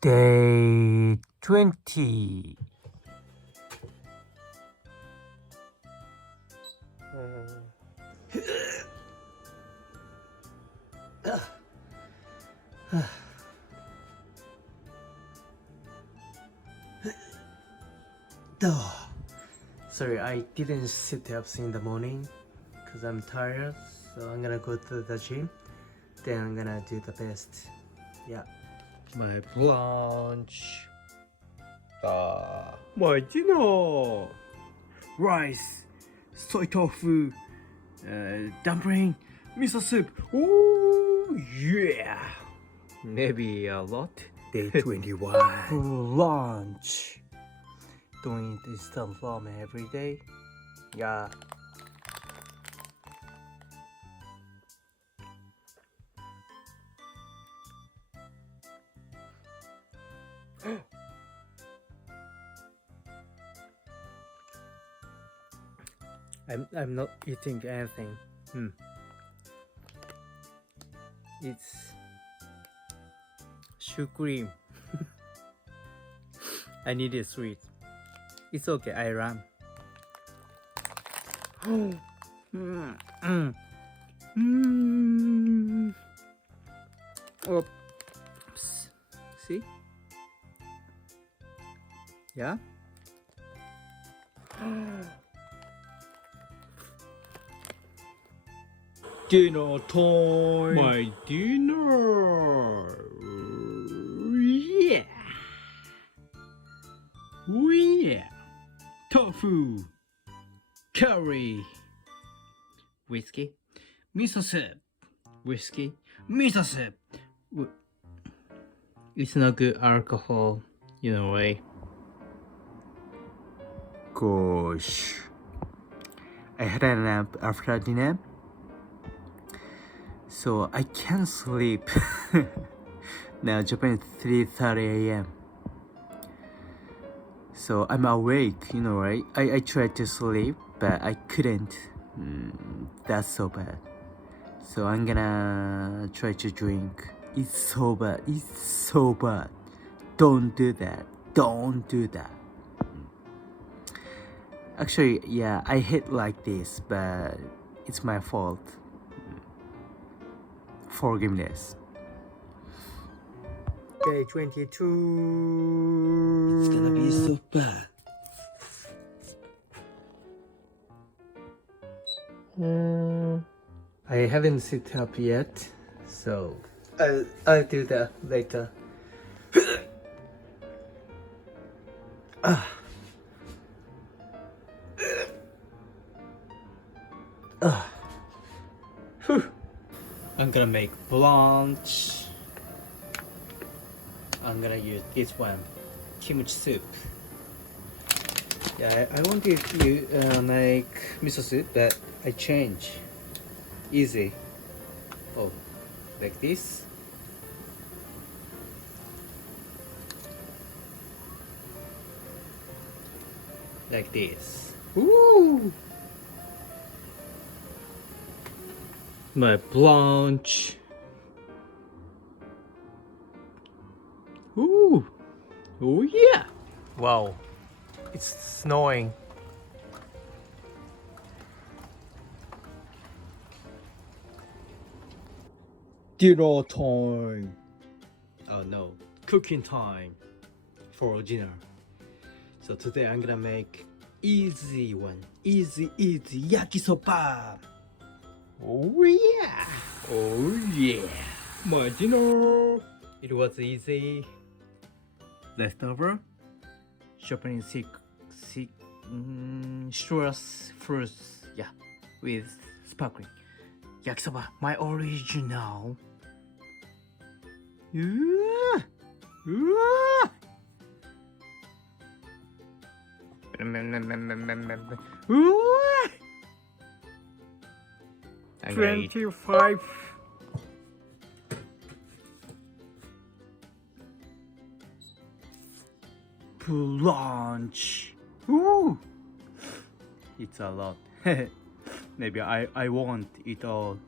Day 20. Sorry, I didn't sit up in the morning because I'm tired, so I'm gonna go to the gym, then I'm gonna do the best. Yeah. My lunch. My dinner. Rice, soy tofu, dumpling, miso soup. Ooh, yeah. Maybe a lot. Day 21. Lunch. Doing instant ramen every day. Yeah. I'm not eating anything. It's shoe cream. I need it sweet. It's okay, I run. Oops. See? Yeah? Dinner time! My dinner! Yeah! Oh yeah! Tofu! Curry! Whiskey! Miso soup! Whiskey! Miso soup! It's not good alcohol, in a way. Gosh. I had a nap after dinner, so I can't sleep. Now Japan is 3:30 a.m. So I'm awake, right? I tried to sleep, but I couldn't. That's so bad. So I'm gonna try to drink. It's so bad. It's so bad. Don't do that. Don't do that. Actually, yeah, I hate like this, but it's my fault. Forgiveness. Day 22. It's gonna be so bad. I haven't sit up yet, so I'll do that later. I'm gonna make lunch. I'm gonna use this one, kimchi soup. Yeah, I wanted to make miso soup, but I change. Easy. Oh, like this. Like this. Ooh! My lunch. Ooh! Oh yeah! Wow, it's snowing. Dinner time. Oh no, cooking time for dinner. So today I'm gonna make easy one. Easy yakisoba. Oh yeah! Oh yeah! My dinner! It was easy. Leftover. Shopping citrus fruits. Yeah, with sparkling. Yakisoba, my original. Ooh! Ooh! Ooh! 25. Lunch. Ooh! It's a lot. Maybe I won't eat all.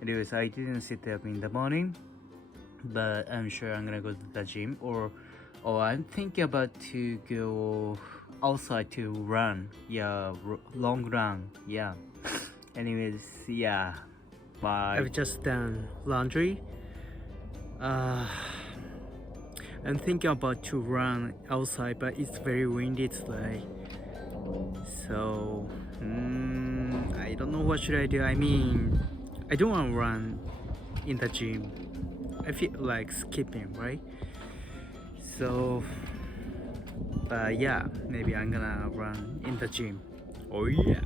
Anyways, I didn't sit up in the morning. but I'm sure I'm gonna go to the gym, or I'm thinking about to go outside to run. Yeah, long run. Yeah. Anyways, yeah. Bye. I've just done laundry. I'm thinking about to run outside, but it's very windy today. So I don't know what should I do. I mean, I don't want to run in the gym. I feel like skipping, right? So, but yeah, maybe I'm gonna run in the gym. Oh yeah.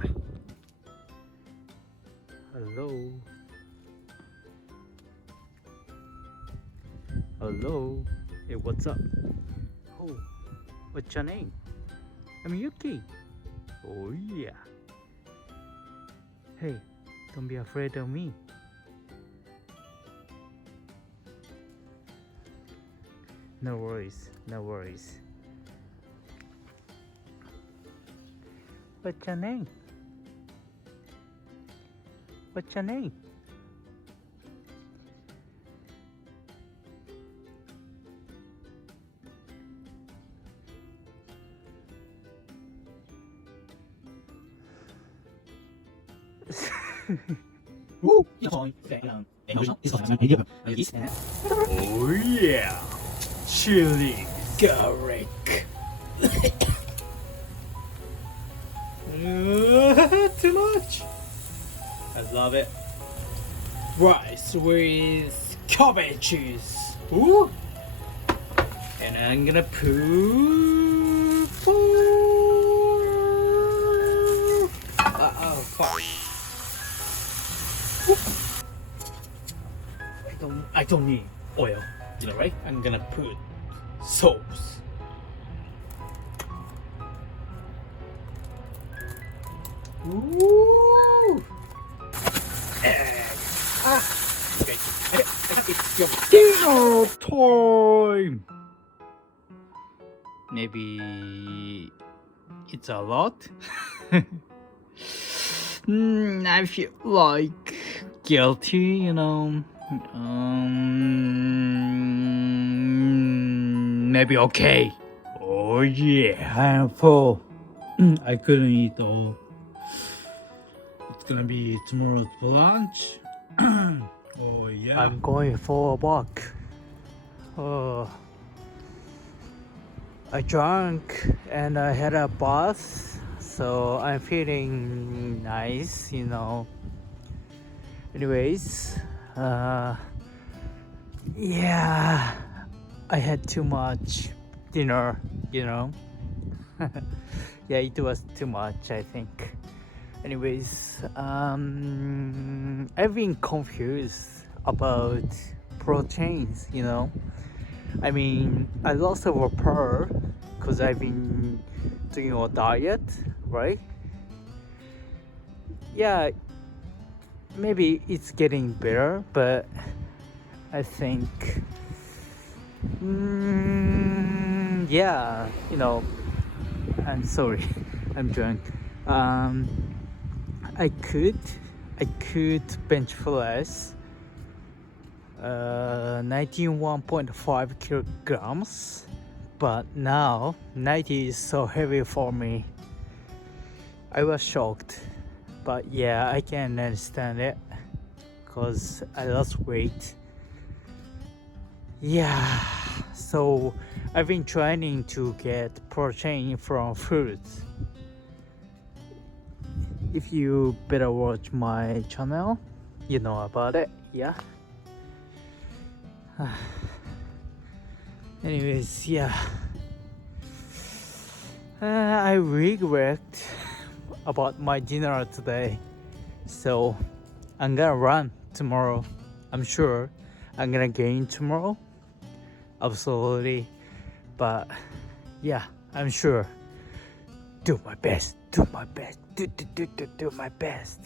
Hello. Hello. Hey, what's up? Oh, what's your name? I'm Yuki. Oh yeah. Hey, don't be afraid of me. No worries, no worries. What's your name? What's your name? Oh yeah, chili garlic. Too much. I love it. Rice with cabbages. Ooh. And I'm gonna put. Oh fuck. I don't need oil, you know, right? I'm gonna put sauce. Ooh. Egg. Okay. It's your dinner time. Maybe it's a lot. I feel like guilty, you know. Maybe okay. Oh yeah, I'm full. I couldn't eat all. It's gonna be tomorrow's lunch. Oh yeah. I'm going for a walk. I drank and I had a bath, so I'm feeling nice, you know. Anyways, yeah, I had too much dinner, you know. Yeah, it was too much, I think. Anyways, I've been confused about proteins, you know. I mean, I lost over per because I've been doing a diet, right? Yeah, maybe it's getting better, but I think, yeah, you know, I'm sorry, I'm drunk. I could bench press 91.5 kilograms, but now 90 is so heavy for me. I was shocked, but yeah, I can understand it because I lost weight. Yeah, so I've been trying to get protein from fruits. If you better watch my channel, you know about it. Yeah. Anyways, yeah, I regret about my dinner today, so I'm gonna run tomorrow. I'm sure I'm gonna gain tomorrow, absolutely, but yeah, I'm sure. Do my best, do my best, do my best.